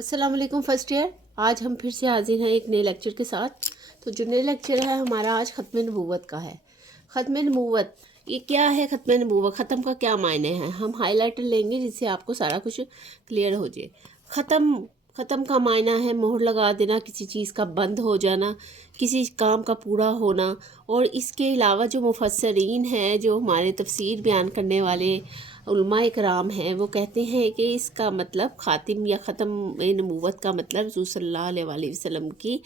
السلام علیکم first year. آج ہم پھر سے حاضر ہیں ایک نئے لیکچر کے ساتھ. تو جو نئے لیکچر ہے ہمارا آج ختم نبوت کا ہے. ختم نبوت یہ کیا ہے؟ ختم نبوت، ختم کا کیا معنی ہے؟ ہم ہائی لائٹر لیں گے جس سے آپ کو سارا کچھ کلیئر ہو جائے. ختم کا معنی ہے مہر لگا دینا، کسی چیز کا بند ہو جانا، کسی کام کا پورا ہونا. اور اس کے علاوہ جو مفسرین ہیں، جو ہمارے تفسیر بیان کرنے والے علماء کرام ہیں، وہ کہتے ہیں کہ اس کا مطلب خاتم یا ختم نبوت کا مطلب حضور صلی اللہ علیہ وآلہ وسلم کی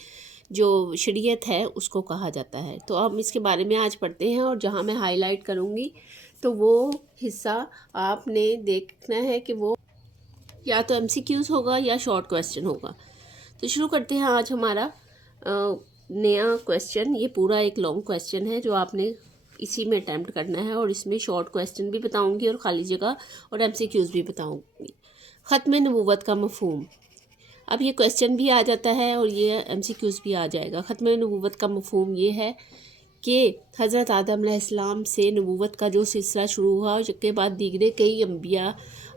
جو شریعت ہے اس کو کہا جاتا ہے. تو ہم اس کے بارے میں آج پڑھتے ہیں، اور جہاں میں ہائی لائٹ کروں گی تو وہ حصہ آپ نے دیکھنا ہے کہ وہ یا تو ایم سی کیوز ہوگا یا شارٹ کویسچن ہوگا. تو شروع کرتے ہیں آج ہمارا نیا کویسچن. یہ پورا ایک لانگ کویسچن ہے جو آپ نے اسی میں اٹیمپٹ کرنا ہے، اور اس میں شارٹ کویسچن بھی بتاؤں گی اور خالی جگہ اور ایم سی کیوز بھی بتاؤں گی. ختم نبوت کا مفہوم. اب یہ کویسچن بھی آ جاتا ہے اور یہ ایم سی کیوز بھی آ جائے گا. ختم نبوت کا مفہوم یہ ہے کہ حضرت آدم علیہ السلام سے نبوت کا جو سلسلہ شروع ہوا، اس کے بعد دیگرے کئی انبیاء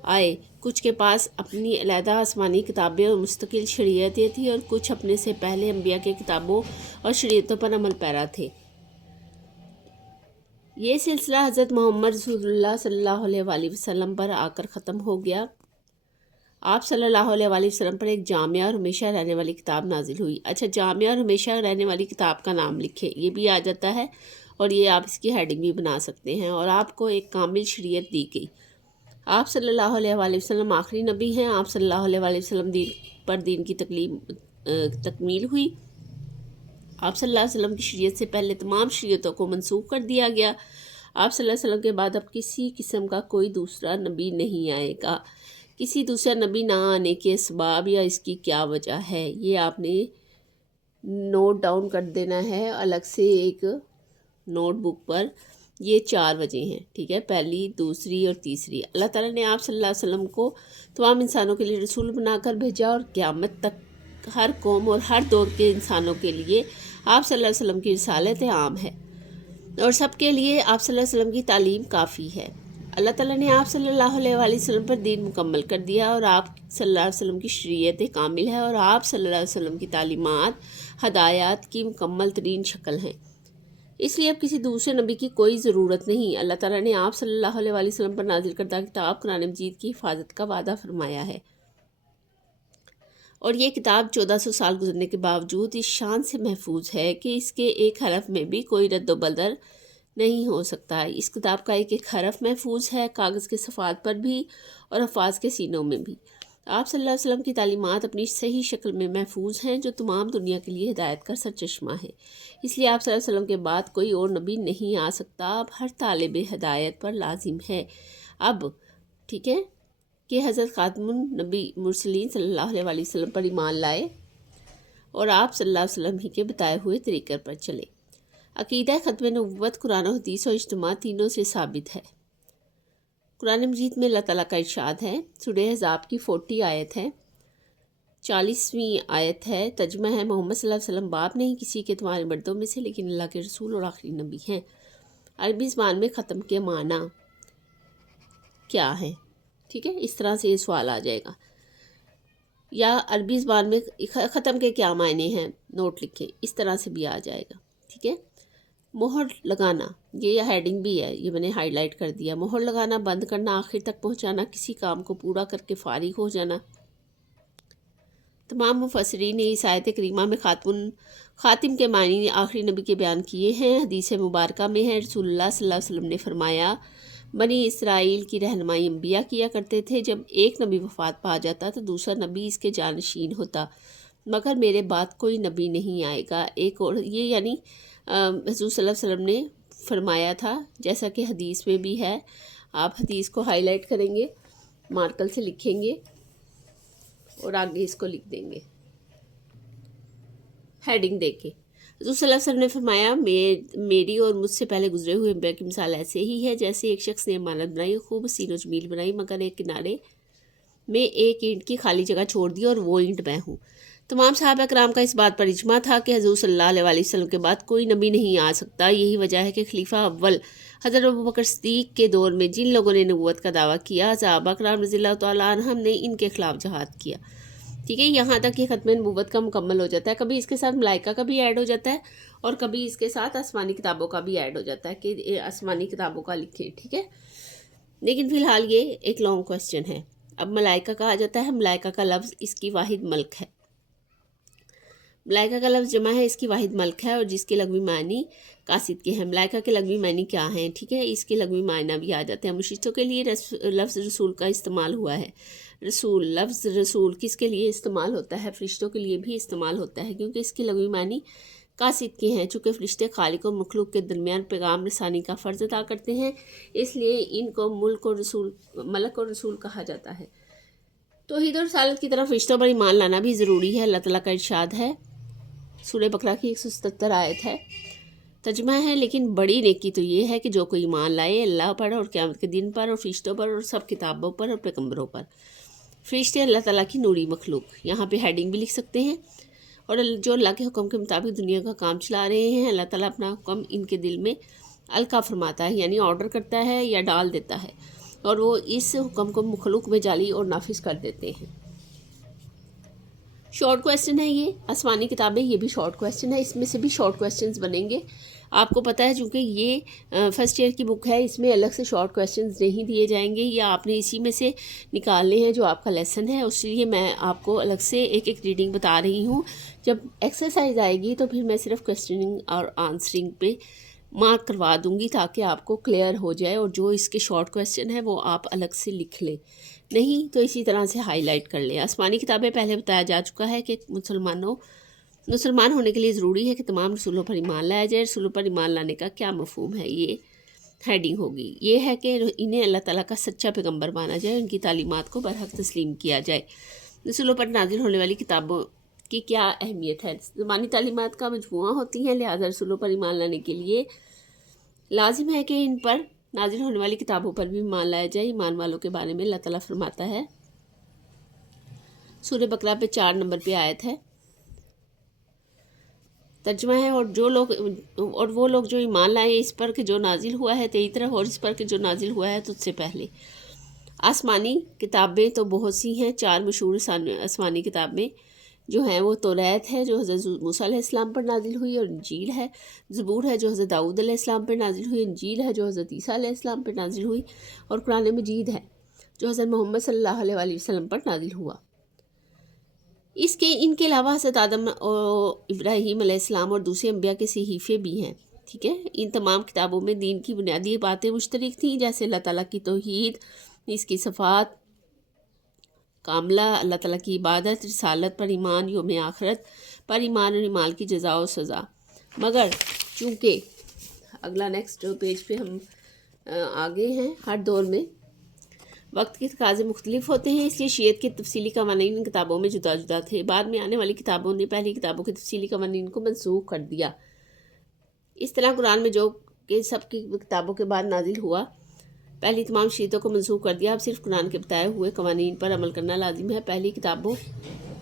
آئے. کچھ کے پاس اپنی علیحدہ آسمانی کتابیں اور مستقل شریعتیں تھیں، اور کچھ اپنے سے پہلے انبیاء کے کتابوں اور شریعتوں پر عمل پیرا تھے. یہ سلسلہ حضرت محمد رسول اللہ صلی اللہ علیہ وآلہ وسلم پر آ کر ختم ہو گیا. آپ صلی اللہ علیہ وآلہ وسلم پر ایک جامعہ اور ہمیشہ رہنے والی کتاب نازل ہوئی. اچھا، جامعہ اور ہمیشہ رہنے والی کتاب کا نام لکھیں، یہ بھی آ جاتا ہے، اور یہ آپ اس کی ہیڈنگ بھی بنا سکتے ہیں. اور آپ کو ایک کامل شریعت دی گئی. آپ صلی اللہ علیہ وآلہ وسلم آخری نبی ہیں. آپ صلی اللہ علیہ وآلہ وسلم دین کی تکمیل ہوئی. آپ صلی اللہ علیہ وسلم کی شریعت سے پہلے تمام شریعتوں کو منسوخ کر دیا گیا. آپ صلی اللہ علیہ وسلم کے بعد اب کسی قسم کا کوئی دوسرا نبی نہیں آئے گا. کسی دوسرا نبی نہ آنے کے اسباب یا اس کی کیا وجہ ہے، یہ آپ نے نوٹ ڈاؤن کر دینا ہے الگ سے ایک نوٹ بک پر. یہ 4 وجہ ہیں، ٹھیک ہے، پہلی، دوسری اور تیسری. اللہ تعالیٰ نے آپ صلی اللہ علیہ وسلم کو تمام انسانوں کے لیے رسول بنا کر بھیجا، اور قیامت تک ہر قوم اور ہر دور کے انسانوں کے لیے آپ صلی اللہ علیہ وسلم کی رسالت عام ہے، اور سب کے لیے آپ صلی اللہ علیہ وسلم کی تعلیم کافی ہے. اللہ تعالیٰ نے آپ صلی اللہ علیہ وآلہ وسلم پر دین مکمل کر دیا، اور آپ صلی اللہ علیہ وسلم کی شریعت کامل ہے، اور آپ صلی اللہ علیہ وسلم کی تعلیمات ہدایات کی مکمل ترین شکل ہیں. اس لیے اب کسی دوسرے نبی کی کوئی ضرورت نہیں. اللہ تعالیٰ نے آپ صلی اللہ علیہ وآلہ وسلم پر نازل کردہ کتاب قرآن مجید کی حفاظت کا وعدہ فرمایا ہے، اور یہ کتاب 1400 سال گزرنے کے باوجود اس شان سے محفوظ ہے کہ اس کے ایک حرف میں بھی کوئی رد و بدل نہیں ہو سکتا. اس کتاب کا ایک حرف محفوظ ہے، کاغذ کے صفحات پر بھی اور حفاظ کے سینوں میں بھی. آپ صلی اللہ علیہ وسلم کی تعلیمات اپنی صحیح شکل میں محفوظ ہیں، جو تمام دنیا کے لیے ہدایت کا سرچشمہ ہے. اس لیے آپ صلی اللہ علیہ وسلم کے بعد کوئی اور نبی نہیں آ سکتا. اب ہر طالب ہدایت پر لازم ہے، اب ٹھیک ہے، کہ حضرت خاتم النبی مرسلین صلی اللہ علیہ وآلہ وسلم پر ایمان لائے، اور آپ صلی اللہ علیہ وسلم ہی کے بتائے ہوئے طریقے پر چلے. عقیدہ ختم نبوت قرآن و حدیث و اجتماع تینوں سے ثابت ہے. قرآن مجید میں اللہ تعالیٰ کا ارشاد ہے. سورہ احزاب کی 40 آیت ہے، 40ویں آیت ہے. ترجمہ ہے: محمد صلی اللہ علیہ وسلم باپ نہیں کسی کے تمہارے مردوں میں سے، لیکن اللہ کے رسول اور آخری نبی ہیں. عربی زبان میں ختم کے معنی کیا ہے؟ ٹھیک ہے، اس طرح سے یہ سوال آ جائے گا. یا عربی زبان میں ختم کے کیا معنی ہیں، نوٹ لکھیں، اس طرح سے بھی آ جائے گا. ٹھیک ہے. مہر لگانا، یہ ہیڈنگ بھی ہے، یہ میں نے ہائی لائٹ کر دیا. مہر لگانا، بند کرنا، آخر تک پہنچانا، کسی کام کو پورا کر کے فارغ ہو جانا. تمام مفسرین نے اس آیت کریمہ میں خاتم کے معنی آخری نبی کے بیان کیے ہیں. حدیث مبارکہ میں ہے، رسول اللہ صلی اللہ علیہ وسلم نے فرمایا، بنی اسرائیل کی رہنمائی انبیاء کیا کرتے تھے. جب ایک نبی وفات پا جاتا تو دوسرا نبی اس کے جانشین ہوتا، مگر میرے بعد کوئی نبی نہیں آئے گا. ایک اور، یہ یعنی حضور صلی اللہ علیہ وسلم نے فرمایا تھا، جیسا کہ حدیث میں بھی ہے. آپ حدیث کو ہائی لائٹ کریں گے، مارکر سے لکھیں گے اور آگے اس کو لکھ دیں گے ہیڈنگ دے کے. حضور صلی اللہ علیہ وسلم نے فرمایا، میری اور مجھ سے پہلے گزرے ہوئے انبیاء کی مثال ایسے ہی ہے جیسے ایک شخص نے عمارت بنائی، خوب حسین و جمیل بنائی، مگر ایک کنارے میں ایک اینٹ کی خالی جگہ چھوڑ دی، اور وہ اینٹ میں ہوں. تمام صحابہ کرام کا اس بات پر اجماع تھا کہ حضور صلی اللہ علیہ وآلہ وسلم کے بعد کوئی نبی نہیں آ سکتا. یہی وجہ ہے کہ خلیفہ اول حضرت ابوبکر صدیق کے دور میں جن لوگوں نے نبوت کا دعویٰ کیا، صحابہ کرام رضی اللہ تعالیٰ عنہم نے ان کے خلاف جہاد کیا. ठीक है। यहाँ तक ये ख़त्म नबूवत का मुकम्मल हो जाता है। कभी इसके साथ मलाइका का भी ऐड हो जाता है और कभी इसके साथ आसमानी किताबों का भी ऐड हो जाता है कि आसमानी किताबों का लिखें, ठीक है। लेकिन फ़िलहाल ये एक लॉन्ग क्वेश्चन है। अब मलाइका कहा जाता है, मलाइका का लफ्ज़ इसकी वाहिद मल्क है। मलाइका का लफ्ज़ जमा है, इसकी वाहिद मल्क है और जिसके लग़वी मानी कासिद के हैं। मलाइका के लग़वी मानी क्या हैं, ठीक है, इसके लग़वी मायना भी आ जाते हैं। मुशरिकों के लिए लफ्ज़ रसूल का इस्तेमाल हुआ है। रसूल, लफ्ज़ रसूल किसके लिए इस्तेमाल होता है? फ़रिश्तों के लिए भी इस्तेमाल होता है, क्योंकि इसकी लग़वी मानी कासिद के हैं। चूँकि फ़रिश्ते खालिक और मखलूक के दरमियान पैगाम रसानी का फ़र्ज़ अदा करते हैं, इसलिए इनको मलक और रसूल कहा जाता है। तौहीद और रिसालत की तरफ फ़रिश्तों पर ईमान लाना भी ज़रूरी है। अल्लाह ताला का इरशाद है, सूरह बकरा की 177 आयत है। तर्जुमा है, लेकिन बड़ी नेकी तो ये है कि जो कोई ईमान लाए अल्लाह पर और क़यामत के दिन पर और फ़रिश्तों पर और सब किताबों पर और पैगंबरों पर। फ़रिश्ते अल्लाह ताला की नूरी मखलूक, यहाँ पे हेडिंग भी लिख सकते हैं। और जो अल्लाह के हुक्म के मुताबिक दुनिया का काम चला रहे हैं, अल्लाह ताला अपना हुक्म इनके दिल में अलका फरमाता है, यानी ऑर्डर करता है या डाल देता है, और वो इस हुक्म को मखलूक में जाली और नाफिज कर देते हैं। शॉर्ट क्वेश्चन है ये, आसमानी किताबें, ये भी शॉर्ट क्वेश्चन है। इसमें से भी शॉर्ट क्वेश्चंस बनेंगे। आपको पता है, चूँकि ये फर्स्ट ईयर की बुक है, इसमें अलग से शॉर्ट क्वेश्चंस नहीं दिए जाएंगे, या आपने इसी में से निकालने हैं जो आपका लेसन है। उसलिए मैं आपको अलग से एक एक रीडिंग बता रही हूँ। जब एक्सरसाइज आएगी तो फिर मैं सिर्फ क्वेश्चनिंग और आंसरिंग पे मार्क करवा दूँगी, ताकि आपको क्लियर हो जाए, और जो इसके शॉर्ट क्वेश्चन है वो आप अलग से लिख लें, नहीं तो इसी तरह से हाईलाइट कर लें। आसमानी किताबें पहले बताया जा चुका है कि मुसलमान होने के लिए ज़रूरी है कि तमाम रसूलों पर ईमान लाया जाए। रसूलों पर ईमान लाने का क्या मफ़हूम है, ये हेडिंग होगी। ये है कि इन्हें अल्लाह ताला का सच्चा पैगंबर माना जाए, उनकी तालीमात को बरहक तस्लीम किया जाए। रसूलों पर नाजिल होने वाली किताबों की क्या अहमियत है? ज़मानी तालीमात का मजमूआ होती हैं, लिहाजा रसूलों पर ईमान लाने के लिए लाजिम है कि इन पर नाजिल होने वाली किताबों पर भी ईमान लाया जाए। ईमान वालों के बारे में अल्लाह ताला फरमाता है, सूरह बकरा पे 4 नंबर पे आयत है। तर्जुमा है, और वो लोग जो ईमान लाए इस पर कि जो नाजिल हुआ है तेरी तरफ, और इस पर कि जो नाजिल हुआ है तुझसे पहले। आसमानी किताबें तो बहुत सी हैं। 4 मशहूर आसमानी किताबें जो हैं वो तौरात है, जो हज़रत मूसा अलैहिस्सलाम पर नाजिल हुई, और इंजील है। ज़बूर है, जो हज़रत दाऊद अलैहिस्सलाम पर नाजिल हुई। इंजील है, जो हज़रत ईसा अलैहिस्सलाम पर नाजिल हुई। और कुरान मजीद है, जो हज़रत मोहम्मद सल्लल्लाहु अलैहि वसल्लम पर नाजिल हुआ। इनके अलावा हज़रत आदम और इब्राहीम अलैहिस्सलाम और दूसरे अंबिया के सहीफ़े भी हैं, ठीक है। इन तमाम किताबों में दीन की बुनियादी बातें मुश्तरक थीं, जैसे अल्लाह ताला की तौहीद, इसकी सफ़ात कामला, अल्लाह ताला की इबादत, रिसालत पर ईमान, यौम आखिरत पर ईमान और ईमान की जज़ा और सज़ा। मगर चूँकि अगला नेक्स्ट पेज पे हम आगे हैं, हर दौर में वक्त के तकाज़े मुख्तलिफ होते हैं, इसलिए शीयत के तफसीली कवानीन इन किताबों में जुदा जुदा थे। बाद में आने वाली किताबों ने पहली किताबों के तफसीली कवानीन को मनसूख कर दिया। इस तरह कुरान में जो कि सब की किताबों के बाद नाजिल हुआ, पहली तमाम शीयतों को मनसूख कर दिया। अब सिर्फ कुरान के बताए हुए कवानीन पर अमल करना लाजिम है, पहली किताबों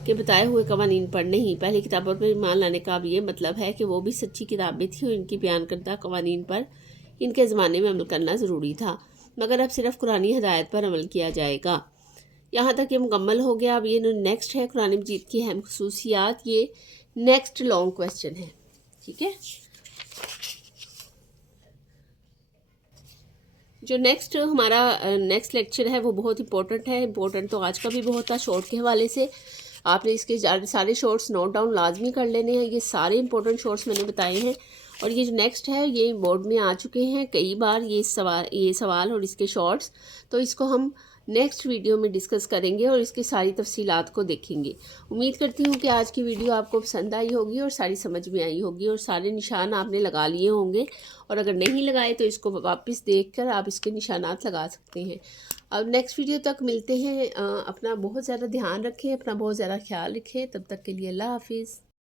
के बताए हुए कवानीन पर नहीं। पहली किताबों पर ईमान लाने का अब ये मतलब है कि वो भी सच्ची किताबें थी और इनकी बयान करदा कवानीन पर इनके ज़माने में अमल करना ज़रूरी था, मगर अब सिर्फ कुरानी हदायत पर अमल किया जाएगा। यहाँ तक ये मुकम्मल हो गया। अब ये नेक्स्ट है कुरान मजीद की अहम खसूसियात, ये नेक्स्ट लॉन्ग क्वेश्चन है, ठीक है। जो नेक्स्ट हमारा नेक्स्ट लेक्चर है वो बहुत इंपॉर्टेंट है। इंपॉर्टेंट तो आज का भी बहुत था, शॉर्ट के हवाले से आपने इसके सारे शॉर्ट्स नोट डाउन लाजमी कर लेने हैं। ये सारे इंपॉर्टेंट शॉर्ट्स मैंने बताए हैं, और ये जो नेक्स्ट है ये बोर्ड में आ चुके हैं कई बार ये सवाल और इसके शॉर्ट्स, तो इसको हम नेक्स्ट वीडियो में डिस्कस करेंगे और इसकी सारी तफसीलात को देखेंगे। उम्मीद करती हूँ कि आज की वीडियो आपको पसंद आई होगी और सारी समझ में आई होगी, और सारे निशान आपने लगा लिए होंगे, और अगर नहीं लगाए तो इसको वापस देखकर आप इसके निशानात लगा सकते हैं। अब नेक्स्ट वीडियो तक मिलते हैं। अपना बहुत ज़्यादा ध्यान रखें, अपना बहुत ज़्यादा ख्याल रखें। तब तक के लिए अल्लाह हाफिज़।